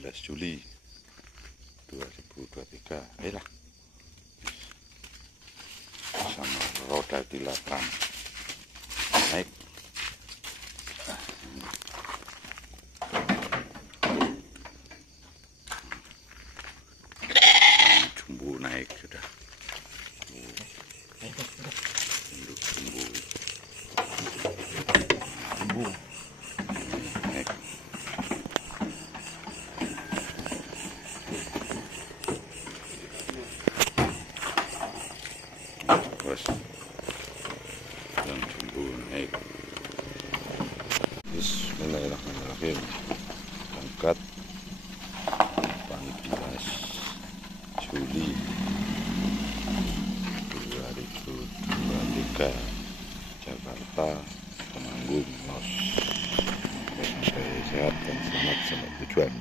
17 Juli 2023. Ayolah sama roda dilatran naik. Jumbo naik sudah. Untuk jumbo naik. Bos, yang jumbo naik. Bismillahirrahmanirrahim. Berangkat 18 Juli 2023, Jakarta, Temanggung, Los. Sampai sehat dan selamat sampai tujuan.